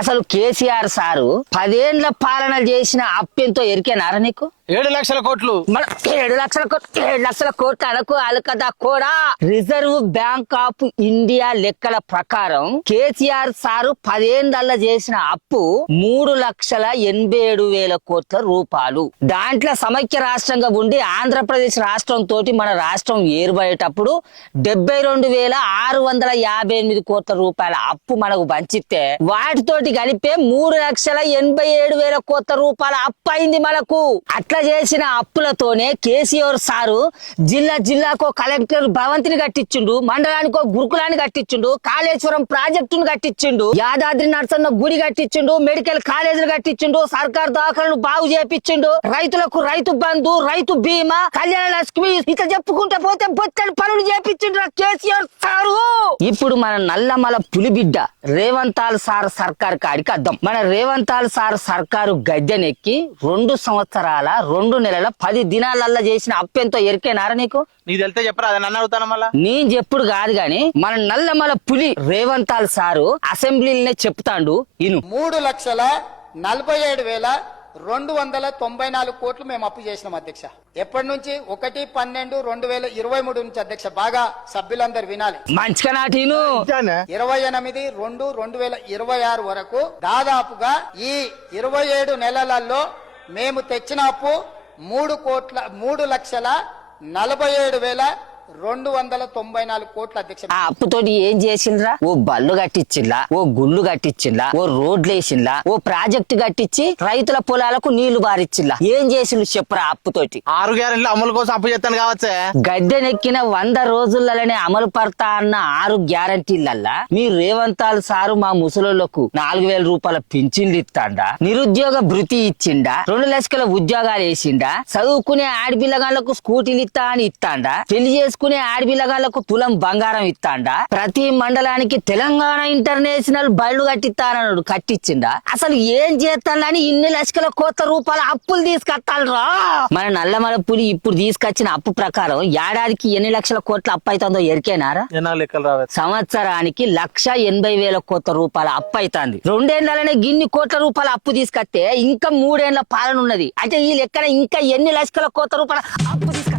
అసలు కేసీఆర్ సారు 10 ఏళ్ల పాలన చేసిన అప్పెంతో ఎరికేనారా నీకు? 7 లక్షల కోట్లు. మన 7 లక్షల కోట్లు 7 లక్షల కోట్లు అనకు అలకదా కూడా. రిజర్వ్ బ్యాంక్ ఆఫ్ ఇండియా లెక్కల ప్రకారం కేసీఆర్ సారు 10 ఏళ్లలో చేసిన అప్పు 3,87,000 కోట్ల రూపాయలు. దాంట్లో సమైక్య రాష్ట్రంగా ఉండి ఆంధ్రప్రదేశ్ రాష్ట్రం తోటి మన రాష్ట్రం ఏర్పడేటప్పుడు 72,658 కోట్ల రూపాయల అప్పు మనకు పంచితే వాటితోటి కలిపే 3,87,000 కోట్ల రూపాయల అప్పు అయింది మనకు. అట్లా చేసిన అప్పులతోనే కేసీఆర్ సారు జిల్లాకో కలెక్టర్ భవంతిని కట్టించిండు, మండలానికో గురుకులాన్ని కట్టించిండు, కాళేశ్వరం ప్రాజెక్టును కట్టించిండు, యాదాద్రి నరసన్న గుడి కట్టించిండు, మెడికల్ కాలేజీలు కట్టించిండు, సర్కార్ దవాఖానలు బాగు చేపించిండు, రైతులకు రైతు బంధు, రైతు బీమా, కళ్యాణ లక్ష్మి ఇట్లా చెప్పుకుంటే పోతే బొచ్చడి పనులు చేపించిండు కేసీఆర్ సారు. ఇప్పుడు మన నల్లమల పులిబిడ్డ రేవంతాల్ సార్ సర్కార్ కాడికి అద్దం. మన రేవంతాల్ సార్ సర్కారు గద్దెనెక్కి 2 సంవత్సరాల 2 నెలల 10 దినాలల్లా చేసిన అప్పెంతో ఎరికేనారా నీకు? నీకు తెలితే చెప్పరా, అదే నన్ను అడుగుతాను మళ్ళా. నేను చెప్పుడు కాదు గాని మన నల్లమల పులి రేవంతాల్ సారు అసెంబ్లీలోనే చెప్తాండు ఇను. 3,47,294 కోట్లు మేము అప్పు చేసినాం అధ్యక్ష. ఎప్పటి నుంచి? 1/12/2023 నుంచి అధ్యక్ష. బాగా సభ్యులందరూ వినాలి. మంచిగా నాటిను 28/2/2026 వరకు దాదాపుగా ఈ 27 నెలలలో మేము తెచ్చిన అప్పు 3,47,294 కోట్ల అధ్యక్ష. ఆ అప్పుతోటి ఏం చేసిండ్రా? ఓ బళ్ళు కట్టించిల్లా, ఓ గుళ్ళు కట్టించిల్లా, ఓ రోడ్లు వేసిండ్లా, ఓ ప్రాజెక్టు కట్టించి రైతుల పొలాలకు నీళ్లు బారిచ్చిల్లా. ఏం చేసిండు చెప్పరా అప్పుతోటి? 6 గ్యారెంటీలు అమలు కోసం అప్పు చేస్తాను కావచ్చే. గద్దెనెక్కిన 100 రోజులనే అమలు పడతా అన్న 6 గ్యారంటీలల్లా మీ రేవంతాల్ సారు మా ముసలోళ్లకు 4,000 రూపాయల పింఛన్లు ఇస్తాండా, నిరుద్యోగ భృతి ఇచ్చిండా, 2 లక్షల ఉద్యోగాలు వేసిండా, చదువుకునే ఆడపిల్లగాళ్లకు స్కూటీలు ఇస్తా అని ఇస్తాండా, పెళ్లి చేసుకునే ఆడపిల్లగాళ్లకు తులం బంగారం ఇస్తాండా, ప్రతి మండలానికి తెలంగాణ ఇంటర్నేషనల్ బళ్ళు కట్టిస్తానన్నాడు, కట్టించిండా? అసలు ఏం చేస్తాడని ఇన్ని లక్షల కోట్ల రూపాయల అప్పులు తీసుకొస్తాడ్రా. మన నల్లమల పులి ఇప్పుడు తీసుకొచ్చిన అప్పు ప్రకారం ఏడాదికి ఎన్ని లక్షల కోట్ల అప్పు అవుతుందో ఎరికేనారా? లెక్కలు రావే. సంవత్సరానికి 1,80,000 కోట్ల రూపాయల అప్పు అవుతుంది. 2 ఏళ్లనే గిన్ని కోట్ల రూపాయల అప్పు తీసుకొస్తే ఇంకా 3 ఏళ్ల పాలన ఉన్నది. అంటే ఈ లెక్కన ఇంకా ఎన్ని లక్షల కోట్ల రూపాయల అప్పు తీసుకొ